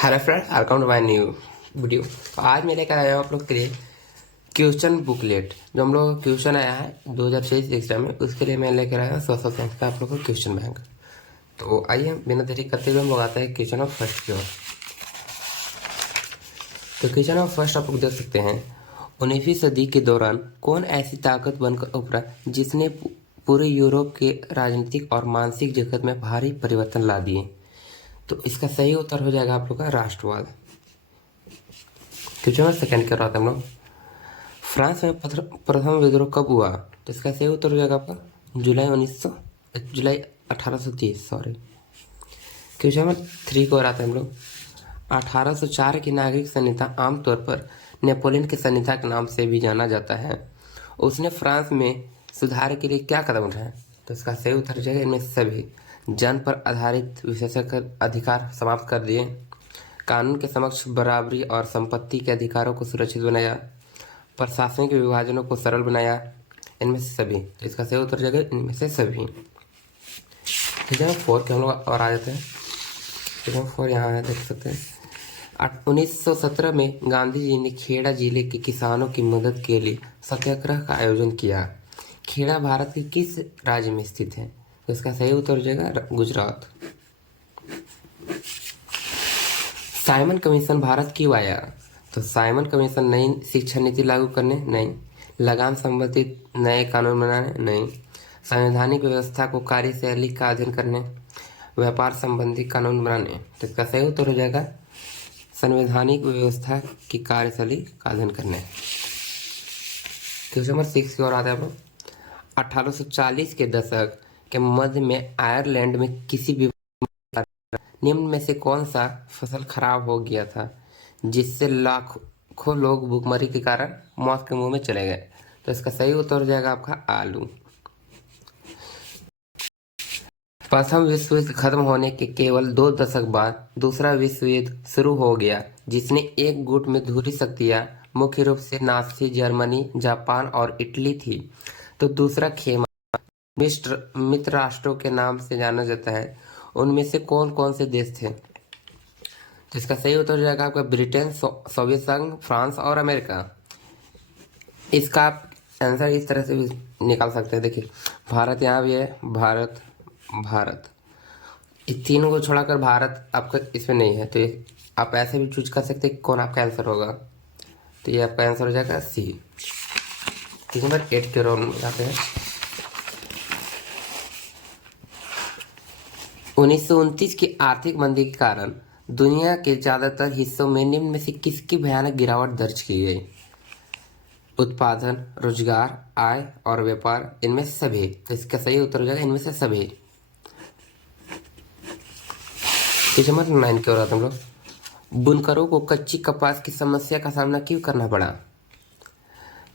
Hello friends, welcome to my new video. तो आज मैं लेकर आया हूँ आप लोग के लिए क्वेश्चन बुकलेट। जो हम लोग क्वेश्चन आया है 2023 एग्जाम में, उसके लिए मैं लेकर आया हूँ सोशल साइंस का आप लोग को क्वेश्चन बैंक। तो आइए बिना देरी करते हुए हम लोग आते हैं क्वेश्चन ऑफ फर्स्ट की ओर। तो क्वेश्चन ऑफ फर्स्ट आप लोग देख सकते हैं, 19वीं सदी के दौरान कौन ऐसी ताकत बनकर उभरा जिसने पूरे यूरोप के राजनीतिक और मानसिक जगत में भारी परिवर्तन ला दिए। तो इसका सही उत्तर हो जाएगा आप लोग का राष्ट्रवाद। क्वेश्चन नंबर सेकंड कर रहा था हम लोग, फ्रांस में प्रथम विद्रोह कब हुआ? तो इसका सही उत्तर हो जाएगा आपका जुलाई 1830। सॉरी। क्वेश्चन नंबर 3 को आता है हम लोग, 1804 की नागरिक संहिता आमतौर पर नेपोलियन की संहिता के नाम से भी जाना जाता है। उसने फ्रांस में सुधार के लिए क्या कदम उठाए? तो इसका सही उत्तर हो जाएगा इनमें सभी। जन पर आधारित विशेषाधिकार अधिकार समाप्त कर दिए, कानून के समक्ष बराबरी और संपत्ति के अधिकारों को सुरक्षित बनाया, प्रशासनिक विभाजनों को सरल बनाया, इनमें से सभी। तो इसका सही उत्तर जाएगा इनमें से सभी। ठीक है, 4 के हम लोग और आ जाते हैं। ठीक है, 4 यहाँ है, देख सकते हैं। 1917 में गांधी जी ने खेड़ा जिले के किसानों की मदद के लिए सत्याग्रह का आयोजन किया। खेड़ा भारत के किस राज्य में स्थित है? तो इसका सही उत्तर हो जाएगा गुजरात। साइमन कमीशन भारत क्यों आया? तो साइमन कमीशन नई शिक्षा नीति लागू करने नहीं, लगान संबंधित नए कानून बनाने नहीं, संवैधानिक व्यवस्था को कार्यशैली का अध्ययन करने, व्यापार संबंधी कानून बनाने। तो इसका सही उत्तर हो जाएगा संवैधानिक व्यवस्था की कार्यशैली का अध्ययन करने। क्वेश्चन नंबर 6 की ओर आता है। 1840 के दशक के मध्य में आयरलैंड में किसी भी निम्न में से कौन सा फसल खराब हो गया था जिससे लाखों लोग भूखमरी के कारण मौत के मुंह में चले गए? तो इसका सही उत्तर हो जाएगा आपका आलू। प्रथम विश्व युद्ध खत्म होने के केवल 2 दशक बाद दूसरा विश्व युद्ध शुरू हो गया, जिसने एक गुट में धुरी शक्तियां मुख्य रूप से नाजी जर्मनी, जापान और इटली थी। तो दूसरा खेमा मित्र राष्ट्रों के नाम से जाना जाता है। उनमें से कौन कौन से देश थे? तो इसका सही उत्तर हो जाएगा आपका ब्रिटेन, सोवियत संघ, फ्रांस और अमेरिका। इसका आप आंसर इस तरह से भी निकाल सकते हैं। देखिए, भारत यहाँ भी है, भारत भारत, इस तीनों को छोड़कर भारत आपका इसमें नहीं है। तो आप ऐसे भी चूज कर सकते हैं कौन आपका आंसर होगा। तो ये आपका आंसर हो जाएगा सी। ठीक है, नंबर 8 के रोल जाते हैं। 1929 की आर्थिक मंदी के कारण दुनिया के ज्यादातर हिस्सों में निम्न में से किसकी भयानक गिरावट दर्ज की गई? उत्पादन, रोजगार, आय और व्यापार, इनमें से सभी। तो इसका सही उत्तर हो जाएगा इनमें से सभी। नंबर 9 की ओर आते हम लोग, बुनकरों को कच्ची कपास की समस्या का सामना क्यों करना पड़ा?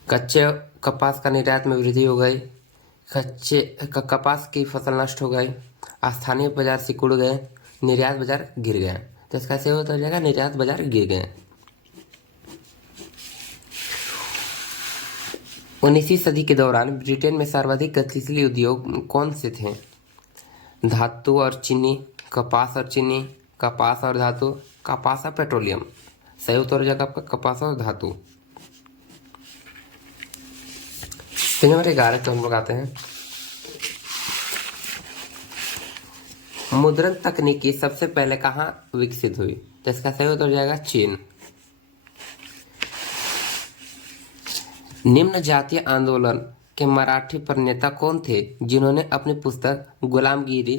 कच्चे कपास का निर्यात में वृद्धि हो गई, कपास की फसल नष्ट हो गई, स्थानीय बाजार सिकुड़ गए, निर्यात बाजार गिर गए। तो इसका सही उत्तर हो जाएगा निर्यात बाजार गिर गए। 19वीं सदी के दौरान ब्रिटेन में सर्वाधिक गतिशील उद्योग कौन से थे? धातु और चीनी, कपास और चीनी, कपास और धातु, कपास और पेट्रोलियम। सही उत्तर हो जाएगा आपका कपास और धातु। नंबर 11 तो हम लोग आते हैं, मुद्रण तकनीकी सबसे पहले कहाँ विकसित हुई? तो इसका सही उत्तर हो जाएगा चीन। निम्न जातीय आंदोलन के मराठी प्रणेता कौन थे जिन्होंने अपनी पुस्तक गुलामगिरी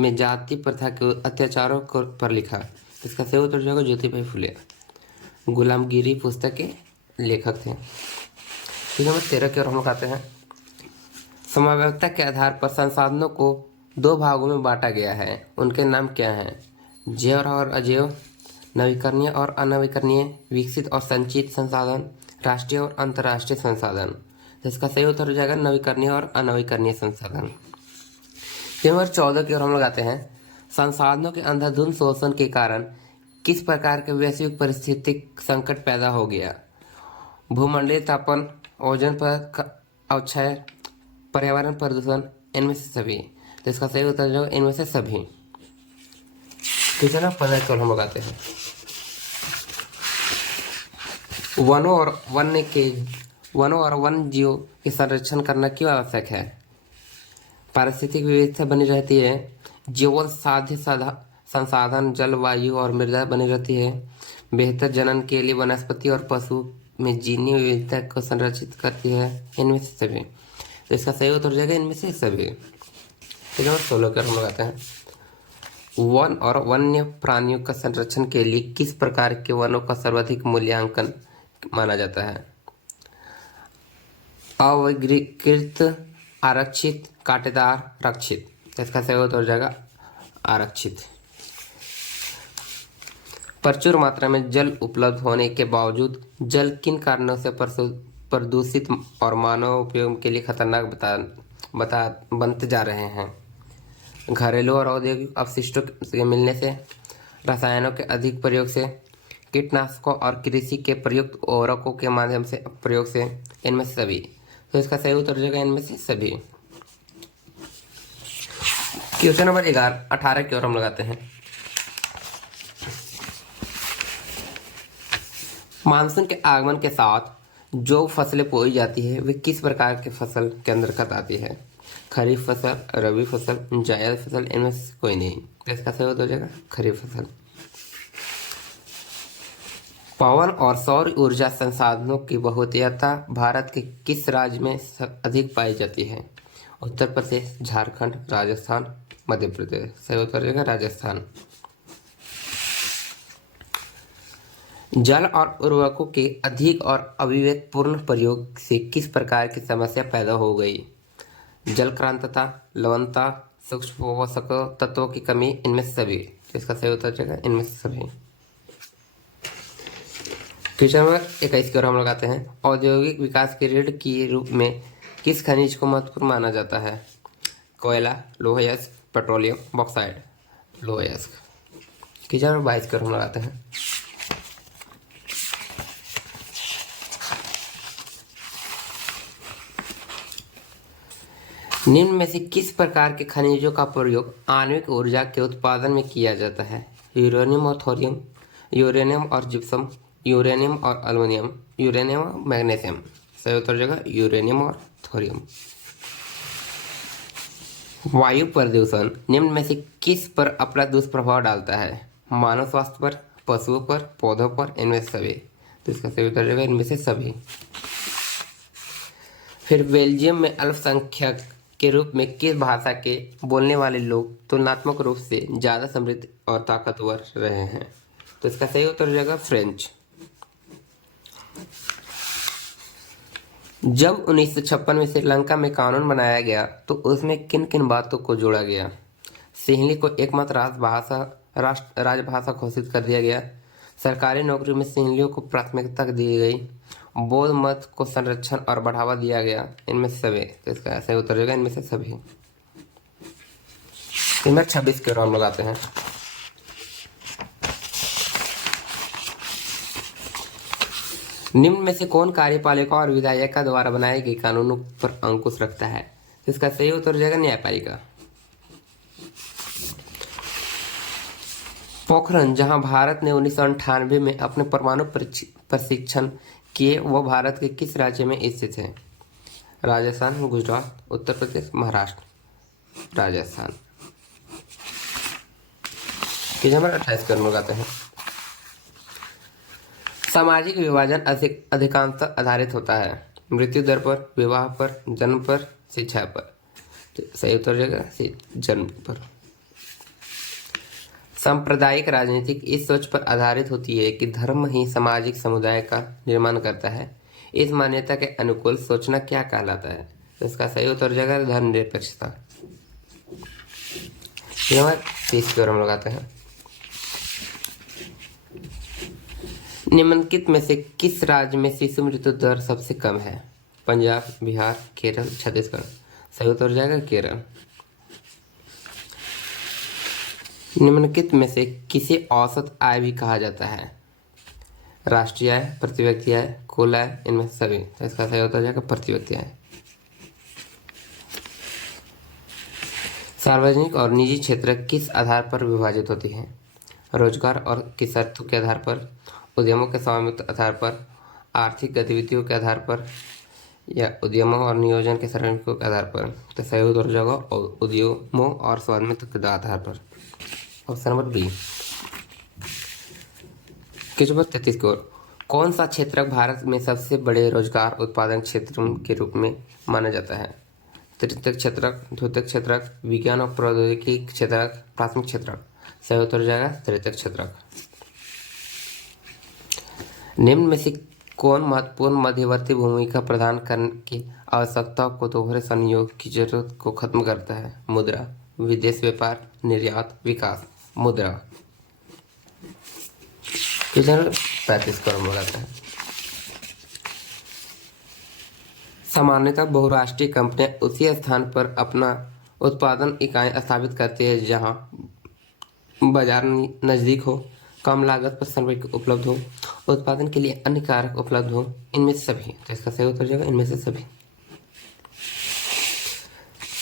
में जाति प्रथा के अत्याचारों पर लिखा? इसका सही उत्तर जाएगा ज्योतिबा फुले। गुलामगिरी पुस्तक के लेखक थे। ठीक है, नंबर 13 की ओर हम लोग आते हैं। समव्यवस्था के आधार पर संसाधनों को 2 भागों में बांटा गया है, उनके नाम क्या हैं? जैव और अजैव, नवीकरणीय और अनवीकरणीय, विकसित और संचित संसाधन, राष्ट्रीय और अंतर्राष्ट्रीय संसाधन। तो इसका सही उत्तर हो जाएगा नवीकरणीय और अनवीकरणीय संसाधन। नंबर 14 की ओर हम लोग आते हैं, संसाधनों के अंधाधुंध शोषण के कारण किस प्रकार के वैश्विक परिस्थितिक संकट पैदा हो गया? भूमंडलीय तापन, ओजोन पर अवक्षय, पर्यावरण प्रदूषण, इनमें से सभी। तो इसका सही उत्तर जो इनमें से सभी। कितना 15 केवल हम लगाते हैं। वनों और वन जीवों के संरक्षण करना क्यों आवश्यक है? पारिस्थितिक विविधता बनी रहती है, जीवन संसाधन, जलवायु और मृदा बनी रहती है, बेहतर जनन के लिए वनस्पति और पशु में जीनी विविधता को संरक्षित करती है, इनमें से सभी। तो इसका सही उत्तर हो जाएगा इनमें से सभी। ठीक है, 16 कर हम लगाते हैं। वन और वन्य प्राणियों का संरक्षण के लिए किस प्रकार के वनों का सर्वाधिक मूल्यांकन माना जाता है? अवर्गीकृत, आरक्षित, कांटेदार, रक्षित। इसका सही उत्तर हो जाएगा आरक्षित। प्रचुर मात्रा में जल उपलब्ध होने के बावजूद जल किन कारणों से प्रदूषित और मानव उपयोग के लिए खतरनाक बनते जा रहे हैं? घरेलू और औद्योगिक अपशिष्टों से मिलने से, रसायनों के अधिक प्रयोग से, कीटनाशकों और कृषि के प्रयुक्त उर्वरकों के माध्यम से प्रयोग से, इनमें से सभी। तो इसका सही उत्तर हो जाएगा इनमें से सभी। क्वेश्चन नंबर 18 की ओर हम लगाते हैं। मानसून के आगमन के साथ जो फसलें बोई जाती है वे किस प्रकार के फसल के अंतर्गत आती है? खरीफ फसल, रबी फसल, जायद फसल, इनमें से कोई नहीं। तो इसका सही उत्तर हो जाएगा खरीफ फसल। पवन और सौर ऊर्जा संसाधनों की बहुतायत भारत के किस राज्य में अधिक पाई जाती है? उत्तर प्रदेश, झारखंड, राजस्थान, मध्य प्रदेश। सही उत्तर हो जाएगा राजस्थान। जल और उर्वरकों के अधिक और अविवेकपूर्ण प्रयोग से किस प्रकार की समस्या पैदा हो गई? जलक्रांतता, लवणता, सूक्ष्म पोषक तत्वों की कमी, इनमें से सभी। इसका सही उत्तर हो जाएगा इनमें से सभी। क्वेश्चन नंबर 21 की ओर हम लगाते हैं। औद्योगिक विकास के रीढ़ के रूप में किस खनिज को महत्वपूर्ण माना जाता है? कोयला, लौह अयस्क, पेट्रोलियम, बॉक्साइट। लौह अयस्क। क्वेश्चन नंबर 22 की ओर हम लगाते हैं। निम्न में से किस प्रकार के खनिजों का प्रयोग आणविक ऊर्जा के उत्पादन में किया जाता है? यूरेनियम और थोरियम, यूरेनियम और जिप्सम, यूरेनियम और एल्युमिनियम, यूरेनियम और मैग्नीशियम। सही उत्तर हो जाएगा यूरेनियम और थोरियम। वायु प्रदूषण निम्न में से किस पर अपना दुष्प्रभाव डालता है? मानव स्वास्थ्य पर, पशुओं पर, पौधों पर, इनमें से सभी। तो इसका सही उत्तर हो जाएगा इनमें से सभी। फिर बेल्जियम में अल्पसंख्यक के रूप में किस भाषा के बोलने वाले लोग तुलनात्मक रूप से ज़्यादा समृद्ध और ताकतवर रहे हैं? तो इसका सही उत्तर हो जाएगा फ्रेंच। जब 1956 में श्रीलंका में कानून बनाया गया तो उसमें किन किन बातों को जोड़ा गया? सिंहली को एकमात्र राजभाषा घोषित कर दिया गया। सरकारी नौकरी में सिंहलियों को प्राथमिकता दी गई। बौद्ध मत को संरक्षण और बढ़ावा दिया गया। इनमें से सभी। तो इसका सही उत्तर होगा इनमें से सभी। नंबर 26 के हम लगाते हैं। निम्न में से कौन कार्यपालिका और विधायिका द्वारा बनाए गए कानूनों पर अंकुश रखता है? इसका सही उत्तर हो जाएगा न्यायपालिका। पोखरण, जहां भारत ने 1998 में अपने परमाणु प्रशिक्षण किए, वह भारत के किस राज्य में स्थित है? राजस्थान, गुजरात, उत्तर प्रदेश, महाराष्ट्र। राजस्थान। नंबर 28 पर लगाते हैं। सामाजिक विभाजन अधिकांशतः आधारित होता है मृत्यु दर पर, विवाह पर, जन्म पर, शिक्षा पर। तो सही उत्तर हो जाएगा जन्म पर। सांप्रदायिक राजनीति इस सोच पर आधारित होती है कि धर्म ही सामाजिक समुदाय का निर्माण करता है। इस मान्यता के अनुकूल सोचना क्या कहलाता है? तो इसका सही उत्तर हो जाएगा धर्मनिरपेक्षता। 30 की ओर हम लगाते हैं। निम्नलिखित में से किस राज्य में शिशु मृत्यु दर सबसे कम है? पंजाब, बिहार, केरल, छत्तीसगढ़। सही उत्तर हो जाएगा केरल। निम्नलिखित में से किसे औसत आय भी कहा जाता है? राष्ट्रीय आय, प्रति व्यक्ति आय, कुल आय, इनमें सभी। तो इसका सही उत्तर हो जाएगा प्रति व्यक्ति आय। सार्वजनिक और निजी क्षेत्र किस आधार पर विभाजित होती है? रोजगार और की शर्तों के आधार पर, उद्यमों के स्वामित्व आधार पर, आर्थिक गतिविधियों के आधार पर या उद्यमों और नियोजन के श्रेणियों के आधार पर। तो सहयोग और जगह और उद्यमों और स्वामित्व के आधार पर। Option number B. Question number 33 की ओर, कौन सा क्षेत्रक भारत में सबसे बड़े रोजगार उत्पादन क्षेत्र के रूप में माना जाता है? तृतीयक क्षेत्रक, द्वितीयक क्षेत्रक, विज्ञान और प्रौद्योगिकी क्षेत्रक, प्राथमिक क्षेत्रक। सही उत्तर हो जाएगा तृतीयक क्षेत्रक। निम्न में से कौन महत्वपूर्ण मध्यवर्ती भूमिका प्रदान करने की आवश्यकता को दोहरे संयोग की जरूरत को खत्म करता है? मुद्रा, विदेश व्यापार, निर्यात, विकास। मुद्रा। क्वेश्चन 35 का हो जाता है। सामान्यतः बहुराष्ट्रीय कंपनियां उसी स्थान पर अपना उत्पादन इकाई स्थापित करती है जहां बाजार नजदीक हो, कम लागत पर श्रमिक उपलब्ध हो, उत्पादन के लिए अन्य कारक उपलब्ध हो, इनमें से सभी। तो इसका सही उत्तर जाएगा इनमें से सभी।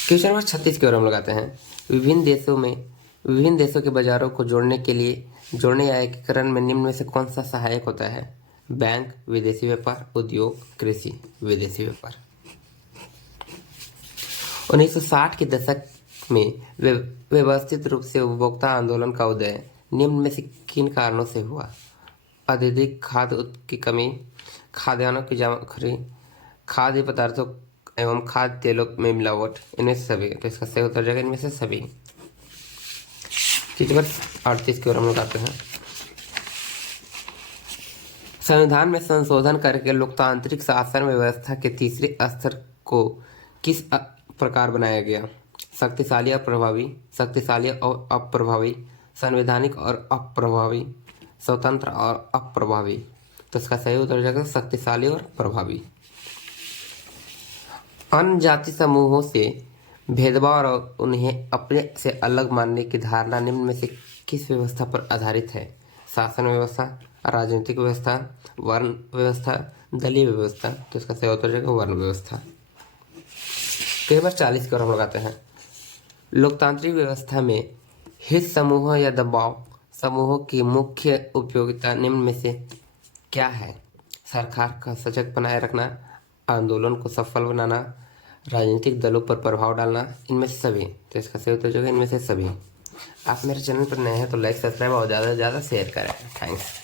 क्वेश्चन नंबर 36 की ओर हम लगाते हैं। विभिन्न देशों के बाजारों को जोड़ने या एकीकरण में निम्न में से कौन सा सहायक होता है? बैंक, विदेशी व्यापार, उद्योग, कृषि। विदेशी व्यापार। 1960 के दशक में व्यवस्थित रूप से उपभोक्ता आंदोलन का उदय निम्न में से किन कारणों से हुआ? अत्यधिक खाद्य की कमी, खाद्यान्नों की जमाखोरी, खाद्य पदार्थों एवं खाद्य तेलों में मिलावट, इनमें से सभी। तो इसका सही उत्तर जाएगा इनमें से सभी। चित्र 38 की ओर हम लोग आते हैं। संविधान में संशोधन करके लोकतांत्रिक शासन व्यवस्था के तीसरे स्तर को किस प्रकार बनाया गया? शक्तिशाली और प्रभावी, शक्तिशाली और अप्रभावी, संवैधानिक और अप्रभावी, स्वतंत्र और अप्रभावी। तो इसका सही उत्तर जाएगा शक्तिशाली और प्रभावी। अन्य जाति समूहों से भेदभाव और उन्हें अपने से अलग मानने की धारणा निम्न में से किस व्यवस्था पर आधारित है? शासन व्यवस्था, राजनीतिक व्यवस्था, वर्ण व्यवस्था, दलीय व्यवस्था। तो इसका सही उत्तर जाएगा वर्ण व्यवस्था। कई बार 40 की ओर हम लगाते हैं। लोकतांत्रिक व्यवस्था में हित समूहों या दबाव समूहों की मुख्य उपयोगिता निम्न में से क्या है? सरकार का सजग बनाए रखना, आंदोलन को सफल बनाना, राजनीतिक दलों पर प्रभाव डालना, इनमें से सभी। तो इसका सही उत्तर जो है इनमें से सभी। आप मेरे चैनल पर नए हैं तो लाइक, सब्सक्राइब और ज़्यादा से ज़्यादा शेयर करें। थैंक्स।